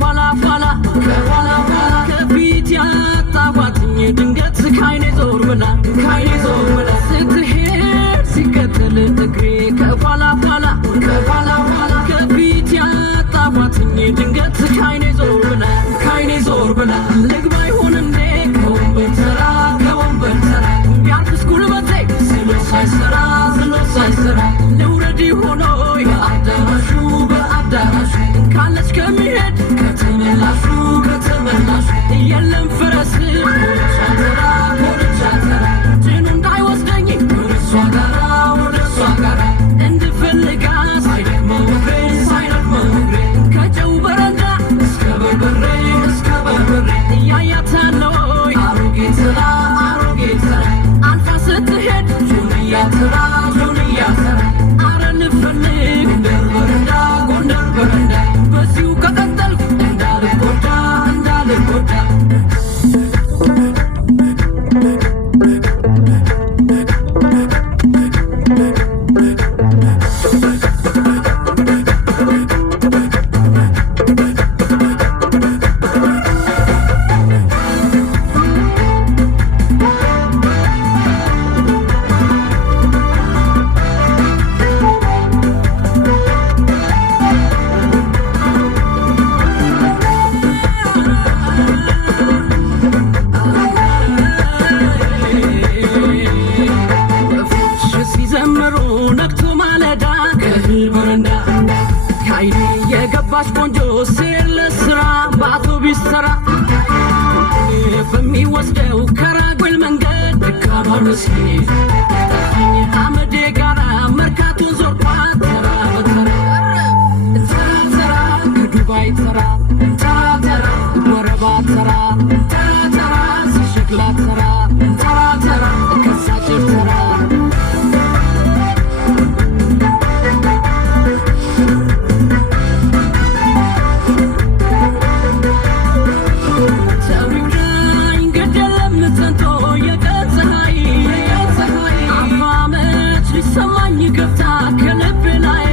ከኋላ ኋላ ከኋላ ኋላ ከፊት ያጣኋትኝ ድንገት ካይኔ ዞር ብላ ካይኔ ዞር ብላ ስትሄድ ሲከተል እግሬ ከኋላ ኋላ ከኋላ ኋላ ከፊት ያጣኋትኝ ድንገት ካይኔ ዞር ብላ ካይኔ ዞር ብላ ልግባ ይሆን እንዴ ከወንበር ተራ ከወንበር ተራ ቢያርፍስ ጉልበቴ ስሎ ሳይሰራ ስሎ ሳይሰራ ልውረድ ሆኖ በአዳራሹ በአዳራሹ ካለች ከሚሄድ ከተመላሹ ከተመላሹ የለም ፈረስ ወደሷ ተራ ወደሷ ተራ ጭኑ እንዳይወስደኝ ወደሷ ጋራ ወደሷ ጋራ እንድፈልጋ ሳይደክመው እግሬ ሳይደክመው እግሬ ከጨው በረንዳ እስከ በርበሬ እስከ በርበሬ እያያታለው አሮጌ ተራ አሮጌ ተራ አልፋ ስትሄድ ጆንያ ተራ ጆንያ ተራ አረ ልፈልግ ጎንደር በረንዳ ጎንደር በረንዳ በዚሁ ከቀጠልኩ እንዳልጎዳ እንዳልጎዳ የገባሽ ቆንጆ ሴት ለስራ በአውቶቢስ ተራ በሚወስደው ከራጉኤል መንገድ ደካማ መስጊድ ጠፋኝ አመዴ ጋራ መርካቶን ዞርኳት ተራ በተራ ተራ ተራ ከዱባይ ተራ ተራ ተራ ወረባ ተራ ተራ ተራ ሲሸክላ ተራ ተራ ተራ ከሳጭር ተራ ሰማኝ ገብታ ከልብ ላይ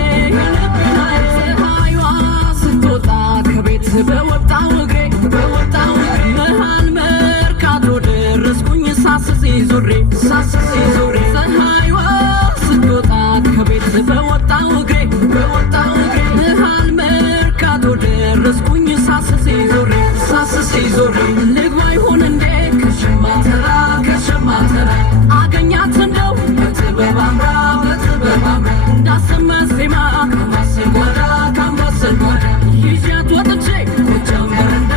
ፀሐይዋ ስትወጣ ከቤት በወጣው እግሬ መሃል መርካቶ ደረስኩኝ ሳስሴ ዞሬ ፀሐይዋ ስትወጣ ከቤት በወጣው እግሬ መሃል መርካቶ ደረስኩኝ ሳስሴ ዞሬ ልግባ ይሆን እንዴ ከሸማ ተራ አገኛት እንደው በጥበብ አምራ እንዳሰማ ዜማ ከማሰል ጓዳ ይዣት ወጥቼ ጎጃም በረንዳ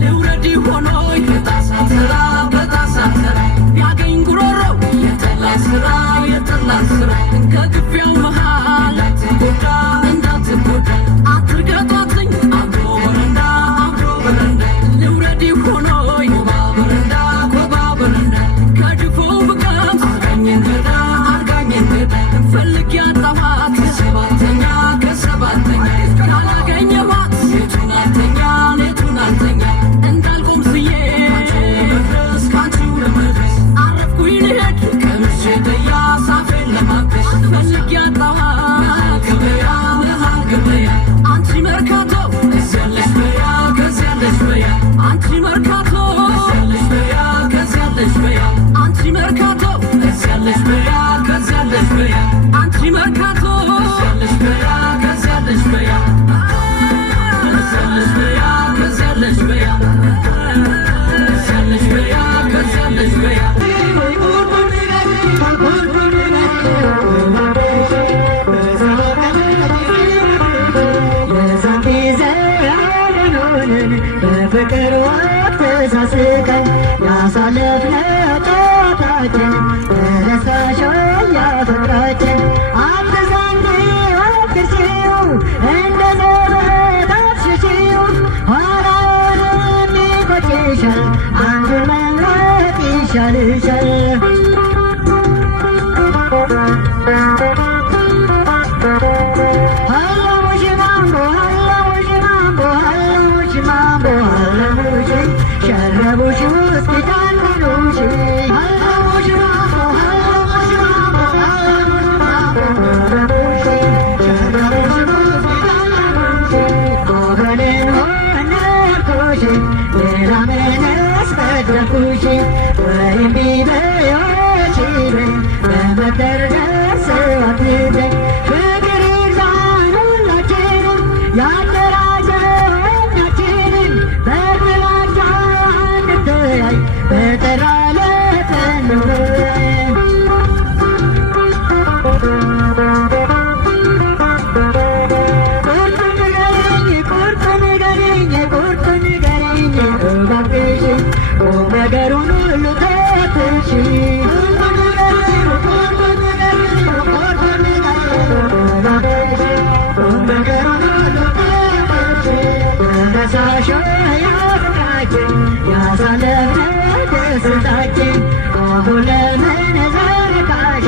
ልውረድ ሆኖይ በጣሳ ተራ ቢያገኝ ጉሮሮ የጠላ ስራ ከግቢያው መሃል እንዳትጎዳ አትርገጧትኝ አብሮ በረንዳ ልውረድ ሆኖይ ኮባ በረንዳ ከድፎው ብቀምስ አርጋኝ እንግዳ ፈልግ ያጣኋት ከሰባተኛ ካላገኘኋት ሌቱን አልተኛ እንዳልቆም ስዬ ካንቺው ለመድረስ አረፍኩኝ ልሄድ ከምሼ ገያ ሳፌን ለማገሽ ፈልግ ያጣኋት መሃል ገበያ አንቺ መርካቶ ከዚያለሽ በያ አንቺ መርካቶ ከዚያለሽ በያ አንቺ መርካቶ ከዚያለሽ በያ አንቺ መርካቶ ከዚያለሽ በያ በፍቅር ወቅት ተሳስቀን ያሳለፍነው ጨዋታችን ረሳሽ ያፍቅራችን አትዘንጊ ወቅሽው እንደ ዘበት አትሽሽው ኋላውን የሚቆጭሻል አንዱን መምረጥ ይሻልሻል ሸረቡሽ ውስጥ ዳንሉሽ አልኩሽ ወይም ቢበዮች በመደርደር ሰው አትበኝ ፍቅር ይግዛን ሁላችንም ያደራጀኛችንን በጥላቻ አንተያይ በጠራለት እንወያይ ነገሩን ሁሉ ተትሽ ነገሩን ሁሉ ተትሽ ተነሳሽ ያፍቃችን ያሳለፍነው ደስታችን አሁን ለምን ዘርቃሽ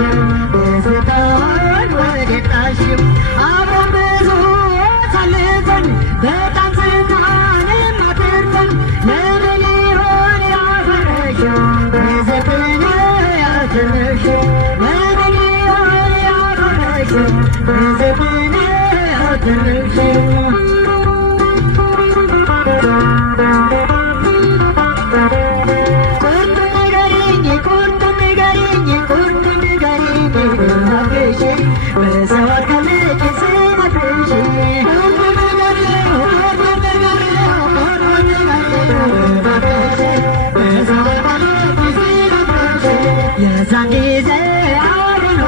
ደስታውን ወደጣሽው አብረን ብዙ አሳልፈን በጣም ስናንም አትርፈን ለምን ይሆን ያፈረሽው በዘፈን ያልተመሽው ለምን ይሆን ያፈረሽው በዘፈን ያልተመሽው በሰዋት ከልጅ ስነግርሽ የዛን ጊዜ አብረን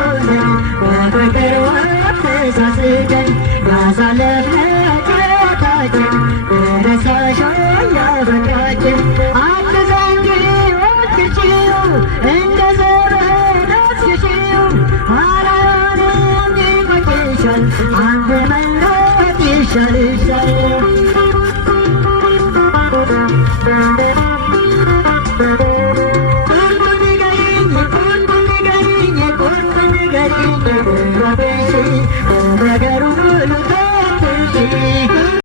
በፍቅር ወቅት ተሳስቀን ያሳለፍነው ጨዋታችን ረሳሽ ያፈቅራችን አትዘንጊው እንደ ዘመን አትሽሺው ኋላውንም ይቆጭሻል አንድ መንገድ ይሻልሻል ነገሩን ሁሉ ተትሽ